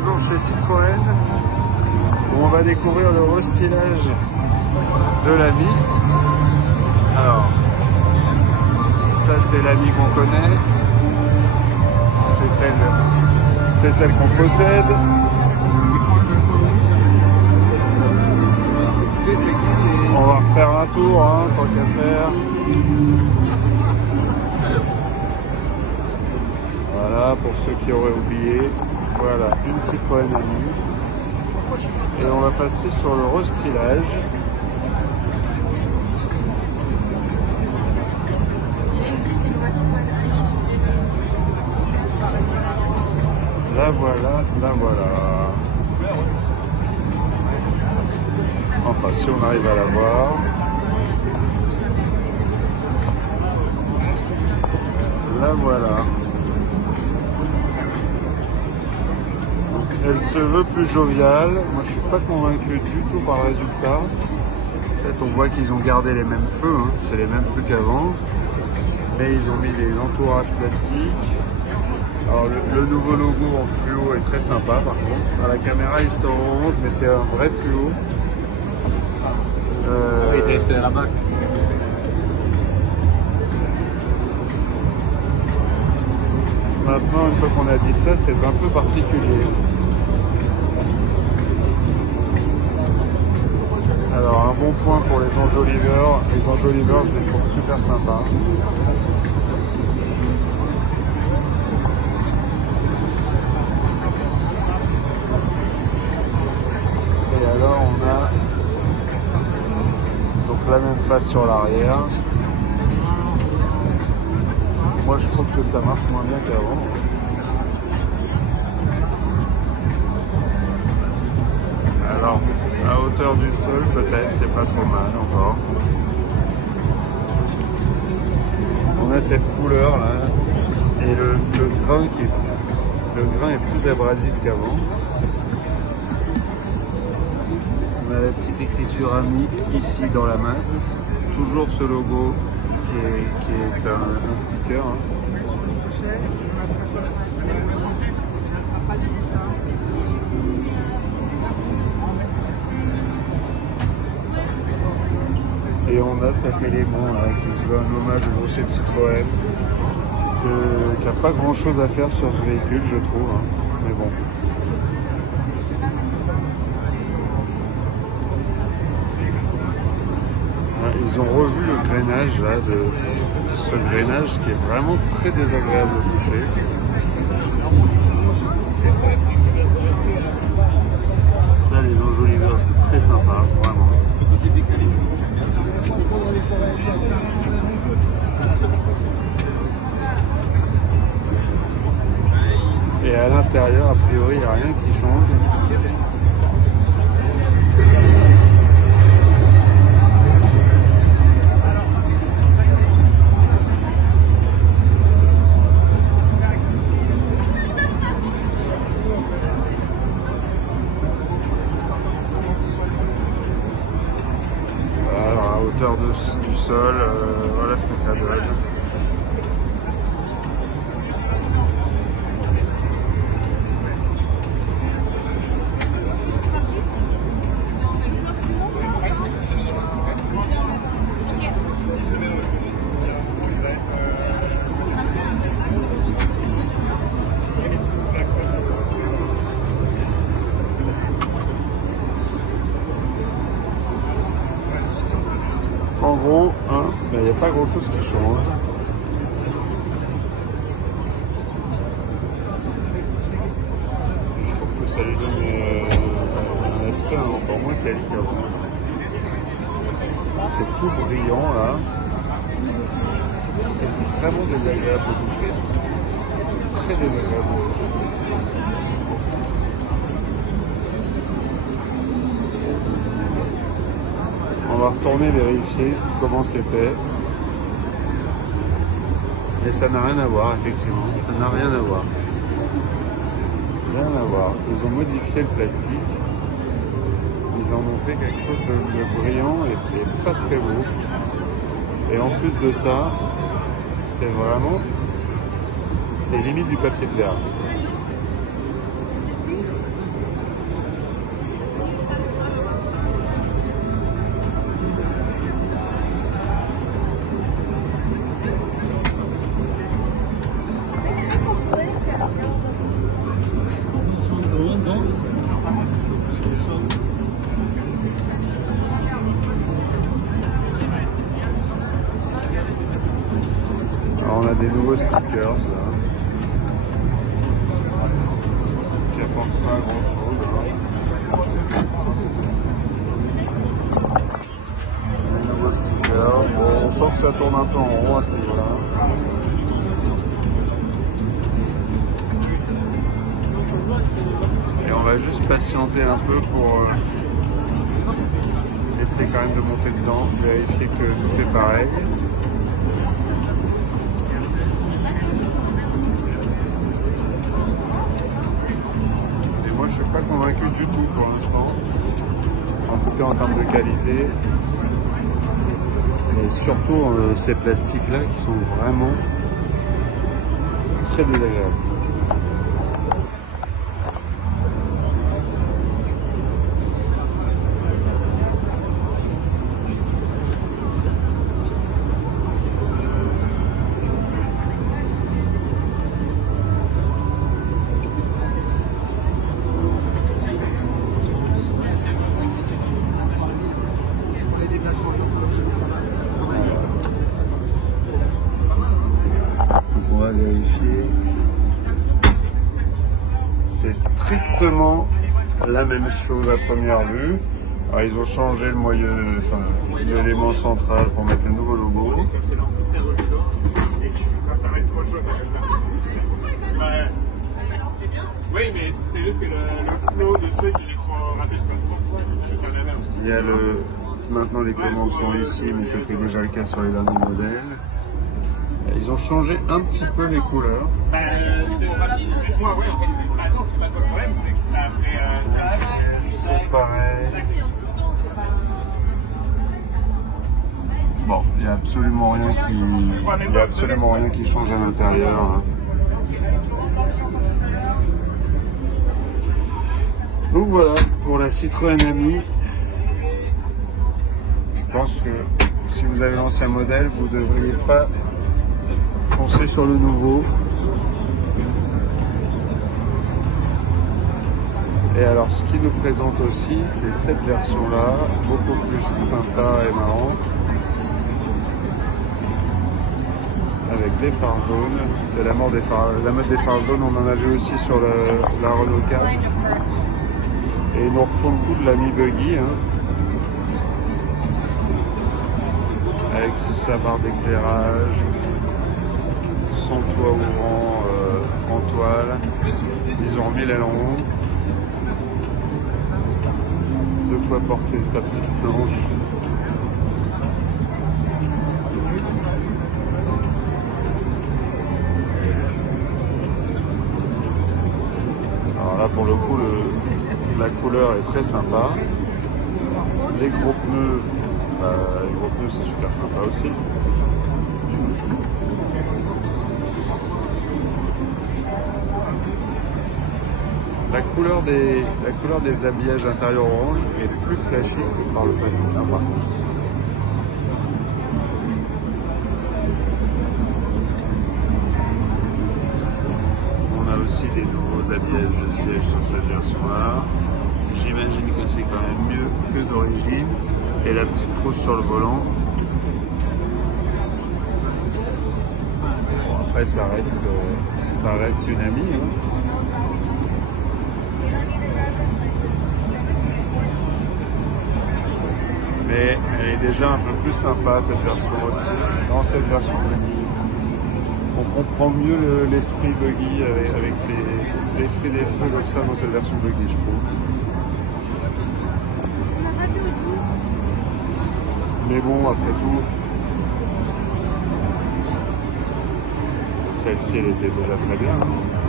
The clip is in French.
toujours chez Citroën où on va découvrir le restylage de l'Ami. Alors, ça c'est l'Ami qu'on connaît, c'est celle qu'on possède. On va refaire un tour, hein, tant qu'à faire. Voilà, pour ceux qui auraient oublié, voilà, une Citroën Ami. Et on va passer sur le restylage. La voilà, la voilà. Enfin, si on arrive à la voir. La voilà. Elle se veut plus joviale. Moi, je suis pas convaincu du tout par le résultat. En fait, on voit qu'ils ont gardé les mêmes feux. Hein. C'est les mêmes feux qu'avant. Mais ils ont mis des entourages plastiques. Alors, le nouveau logo en fluo est très sympa, par contre. À la caméra, il sort orange, mais c'est un vrai fluo. Maintenant, une fois qu'on a dit ça, c'est un peu particulier. Alors, un bon point pour les enjoliveurs. Les enjoliveurs, je les trouve super sympas. Et alors, on a donc la même face sur l'arrière. Moi, je trouve que ça marche moins bien qu'avant. Alors, à hauteur du sol, peut-être, c'est pas trop mal encore. On a cette couleur là, et le grain est plus abrasif qu'avant. On a la petite écriture Ami ici dans la masse. Toujours ce logo qui est un sticker. Hein. Et on a cet élément là qui se veut un hommage au dossier de Citroën, qui n'a pas grand chose à faire sur ce véhicule, je trouve. Hein. Mais bon. Ils ont revu le grainage là, ce grainage qui est vraiment très désagréable au toucher. Ça, les enjoliveurs, c'est très sympa, vraiment. Et à l'intérieur, a priori, il n'y a rien qui change. Du sol, voilà ce que ça donne. En gros, il n'y a pas grand chose qui change. Je trouve que ça lui donne un aspect encore moins quali qu'avant. C'est tout brillant là. C'est vraiment désagréable au toucher. Très désagréable au toucher. On va retourner vérifier comment c'était. Et ça n'a rien à voir, effectivement. Ça n'a rien à voir. Rien à voir. Ils ont modifié le plastique. Ils en ont fait quelque chose de brillant et pas très beau. Et en plus de ça, c'est limite du papier de verre. des nouveaux stickers là, qui apportent pas grand chose. Les nouveaux stickers, bon, on sent que ça tourne un peu en rond à ce niveau-là. Et on va juste patienter un peu pour essayer quand même de monter dedans, vérifier que tout est pareil. Et moi je suis pas convaincu du tout pour l'instant, en tout cas en termes de qualité. Et surtout ces plastiques là qui sont vraiment très désagréables. On va vérifier. C'est strictement la même chose à première vue. Alors, ils ont changé le moyen, l'élément central pour mettre le nouveau logo. Oui, mais c'est juste que le flow de truc il est trop rapide. Il y a maintenant les commandes sont ici, mais c'était déjà le cas sur les derniers modèles. Ils ont changé un petit peu les couleurs. Moi, oui, en fait, non, c'est pas trop le problème, c'est que ça fait C'est pareil. Bon, il n'y a absolument rien qui change à l'intérieur. Hein. Donc voilà, pour la Citroën Ami, je pense que si vous avez l'ancien modèle, vous ne devriez pas foncer sur le nouveau. Et alors ce qui nous présente aussi, c'est cette version-là, beaucoup plus sympa et marrante, avec des phares jaunes. C'est la mode des phares jaunes, on en a vu aussi sur la Renault 4. Et ils nous refont le coup de la Mi Buggy, hein, avec sa barre d'éclairage, son toit ouvrant en toile. Ils ont remis l'aileron, de quoi porter sa petite planche. Alors là pour le coup la couleur est très sympa. Les gros pneus c'est super sympa aussi. La couleur des habillages intérieurs orange est plus flashy que par le passé. Par contre. On a aussi des nouveaux habillages de siège sur cette version-là. J'imagine que c'est quand même mieux que d'origine. Et la petite trousse sur le volant. Bon, après ça reste une Ami. Hein. Mais elle est déjà un peu plus sympa cette version dans cette version buggy. On comprend mieux l'esprit buggy avec l'esprit des feux comme ça dans cette version buggy, je trouve. Mais bon, après tout, celle-ci elle était déjà très bien. Hein.